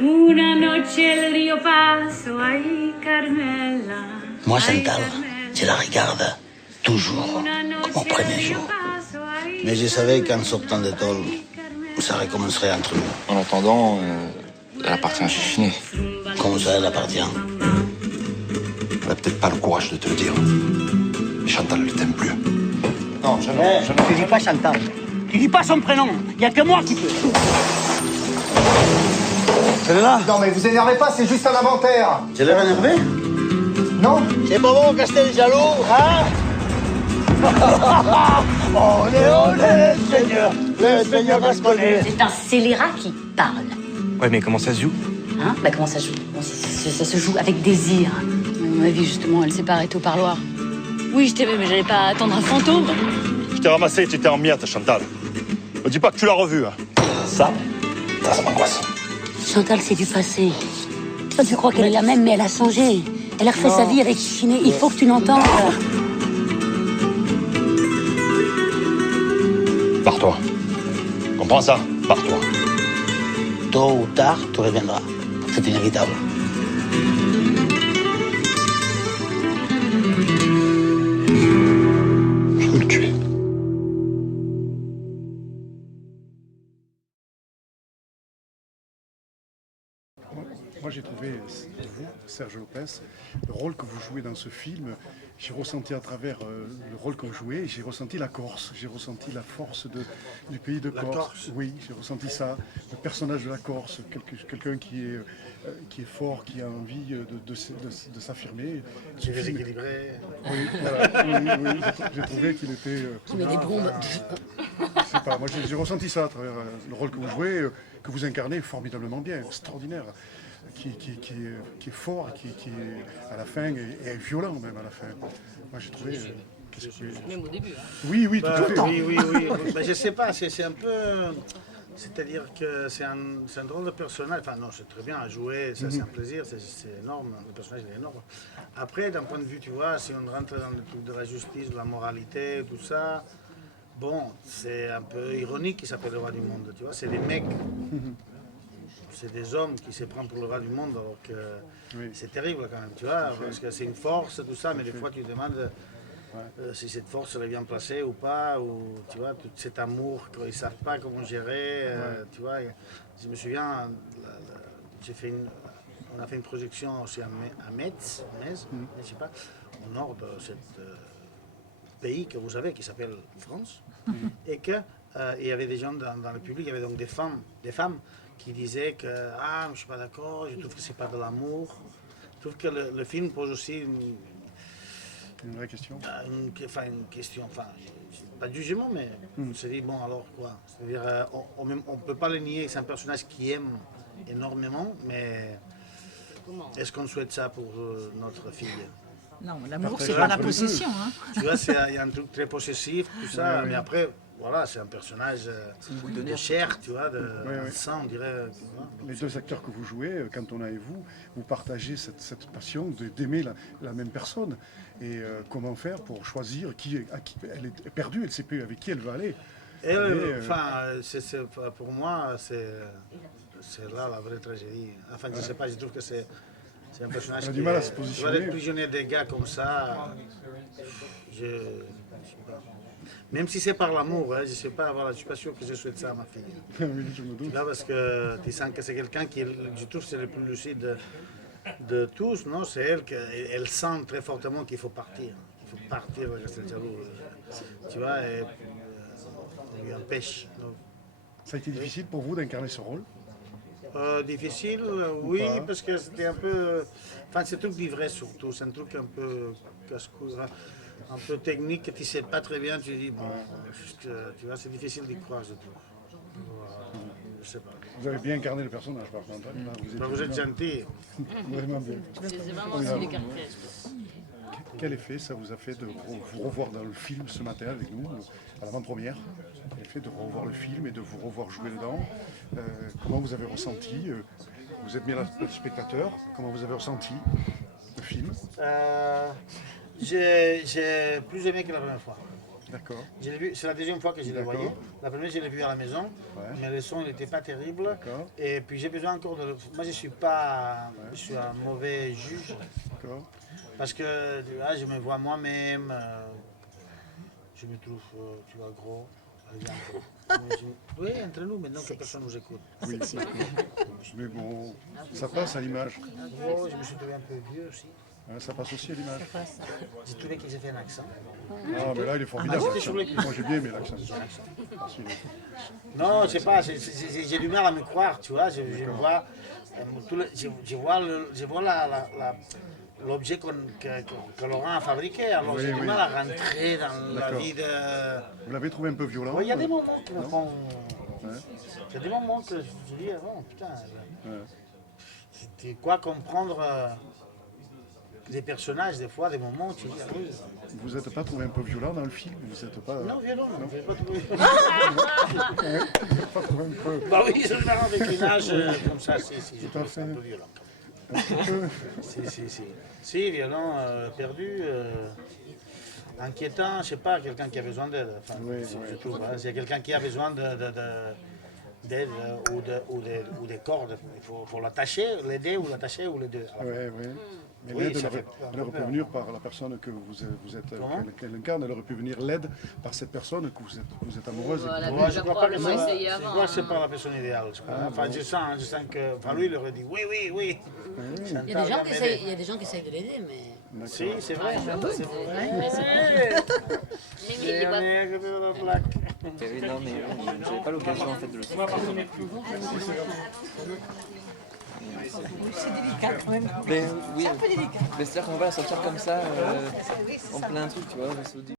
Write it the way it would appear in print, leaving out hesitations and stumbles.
Una noche el río paso, ay Carmela. Moi, Chantal, je la regarde toujours comme au premier jour. Mais je savais qu'en sortant de tôle, ça recommencerait entre nous. En attendant, elle appartient à Chichiné. Comment ça, elle appartient? Elle n'a peut-être pas le courage de te le dire. Mais Chantal ne t'aime plus. Non, je ne. Tu dis pas Chantal. Tu dis pas son prénom. Il n'y a que moi qui peux. Celle-là? Non mais vous énervez pas, c'est juste un inventaire. J'ai l'air énervé? Non? C'est pas bon, Castel jaloux, hein? Olé, Seigneur! Le Seigneur gasconais! C'est un scélérat qui parle. Ouais, mais comment ça se joue? Hein? Bah comment ça se joue? Bon, ça se joue avec désir. À mon avis, justement, elle s'est pas arrêtée au parloir. Oui, je t'aimais, mais j'allais pas attendre un fantôme. Je t'ai ramassé, tu étais en miettes, Chantal. Me dis pas que tu l'as revu. Hein. Ça m'angoisse. Chantal, c'est du passé. Toi, tu crois qu'elle est la même, mais elle a changé. Elle a refait sa vie avec Chichiné. Il faut que tu l'entendes. Pars-toi. Comprends ça? Pars-toi. Tôt ou tard, tu reviendras. C'est inévitable. Je veux le tuer. Moi, j'ai trouvé, vous, Serge Lopez, le rôle que vous jouez dans ce film, j'ai ressenti à travers le rôle que vous jouez, j'ai ressenti la Corse, j'ai ressenti la force du pays de Corse. Oui, j'ai ressenti ça, le personnage de la Corse, quelqu'un qui est fort, qui a envie de s'affirmer. Qui est déséquilibré. Oui, voilà, oui, j'ai trouvé qu'il était... Qui met des bombes. Je sais pas, moi j'ai ressenti ça à travers le rôle que vous jouez, que vous incarnez formidablement bien, extraordinaire. Qui est fort, qui à la fin est violent même à la fin. Moi j'ai trouvé. Même au début. Hein. Oui, tout à fait. Oui. Mais je sais pas, c'est un peu. C'est-à-dire que c'est un drôle de personnage. Enfin, non, c'est très bien à jouer, ça c'est un plaisir, c'est énorme. Le personnage il est énorme. Après, d'un point de vue, tu vois, si on rentre dans le truc de la justice, de la moralité, tout ça, bon, c'est un peu ironique qu'il s'appelle le roi du monde. Tu vois, c'est des mecs. C'est des hommes qui se prennent pour le roi du monde, alors que c'est terrible quand même, tu vois, parce que c'est une force, tout ça, mais des fois tu te demandes si cette force elle est bien placée ou pas, ou tu vois, tout cet amour qu'ils ne savent pas comment gérer, tu vois. Je me souviens, on a fait une projection aussi à Metz, je sais pas, au nord de ce pays que vous savez, qui s'appelle France, et qu'il y avait des gens dans le public, il y avait donc des femmes qui disaient que je ne suis pas d'accord, je trouve que c'est pas de l'amour. Je trouve que le film pose aussi une vraie question. Une question, pas de jugement, mais on se dit bon alors quoi. C'est-à-dire on ne peut pas le nier, c'est un personnage qui aime énormément, mais est-ce qu'on souhaite ça pour notre fille? Non, l'amour c'est pas la possession. Hein. Tu vois, il y a un truc très possessif, tout ça, mais après. Voilà, c'est un personnage de chair, tu vois, de sang, on dirait. Les deux acteurs que vous jouez, Cantona et vous partagez cette passion d'aimer la même personne. Et comment faire pour choisir elle est perdue, elle ne sait plus avec qui elle va aller. Pour moi, c'est là la vraie tragédie. Enfin, je ne sais pas, je trouve que c'est un personnage qui a du mal à se positionner. Être prisonnier des gars comme ça, je sais pas. Même si c'est par l'amour, je ne sais pas, voilà, je ne suis pas sûr que je souhaite ça à ma fille. Oui, je me doute. Là, parce que tu sens que c'est quelqu'un qui, je trouve, c'est le plus lucide de tous, non? C'est elle sent très fortement qu'il faut partir. Il faut partir de Casteljaloux, tu vois, et on lui empêche. Donc. Ça a été difficile pour vous d'incarner ce rôle? Difficile, oui, parce que c'était un peu... Enfin, c'est un truc d'ivresse surtout, c'est un truc un peu casse-couille. Un peu technique, que tu ne sais pas très bien, tu dis, bon, tu vois, c'est difficile d'y croire, je trouve. Je sais pas. Vous avez bien incarné le personnage, par contre. Vous êtes gentil. Vraiment bien. C'est vraiment aussi les quartiers. Quel effet ça vous a fait de vous revoir dans le film ce matin avec nous, à l'avant-première? Quel effet de revoir le film et de vous revoir jouer dedans? Comment vous avez ressenti? Vous êtes bien le spectateur, comment vous avez ressenti le film? J'ai plus aimé que la première fois. D'accord. C'est la deuxième fois que je le voyais. La première, je l'ai vu à la maison, mais le son n'était pas terrible. Et puis j'ai besoin encore de... Moi, je suis un mauvais juge. Parce que tu vois, je me vois moi-même, je me trouve, tu vois, gros. Oui, entre nous, maintenant que personne nous écoute. Oui, mais bon, ça passe à l'image. Gros, je me suis trouvé un peu vieux aussi. Ça passe aussi à l'image. J'ai trouvé qu'ils avaient un accent. Ah, mais là, il est formidable. Moi, j'ai bien aimé l'accent. Non, je sais pas, j'ai du mal à me croire, tu vois. Je vois l'objet que Laurent a fabriqué, alors j'ai du mal à rentrer dans la vie de... Vous l'avez trouvé un peu violent? Il y a des moments qui me font... Il y a des moments que je dis, oh putain, c'est quoi comprendre des personnages, des fois, des moments où tu dis, ah oui. Vous n'êtes pas trouvé un peu violent dans le film? Vous n'êtes pas... Non, violent, non, je n'ai pas trouvé violent. Bah oui, je me rends avec une âge comme ça, si, je trouve ça un peu violent. Si, violent, perdu, inquiétant, je sais pas, quelqu'un qui a besoin d'aide. Enfin, je trouve, s'il y a quelqu'un qui a besoin d'aide ou des cordes, il faut l'attacher, l'aider ou l'attacher ou les deux. Oui. Mais l'aide, elle aurait pu venir par la personne que qu'elle incarne, elle aurait pu venir l'aide par cette personne que vous êtes amoureuse. Moi, je ne crois pas que c'est pas la personne idéale. Enfin, je sens que... Enfin, lui, il aurait dit oui. Il y a des gens qui essayent de l'aider, mais... Si, c'est vrai. C'est vrai. Non, mais j'avais pas l'occasion en fait de le faire. C'est délicat quand même. Mais oui, c'est un peu délicat. Mais c'est-à-dire qu'on va la sortir comme ça, en plein truc, tu vois.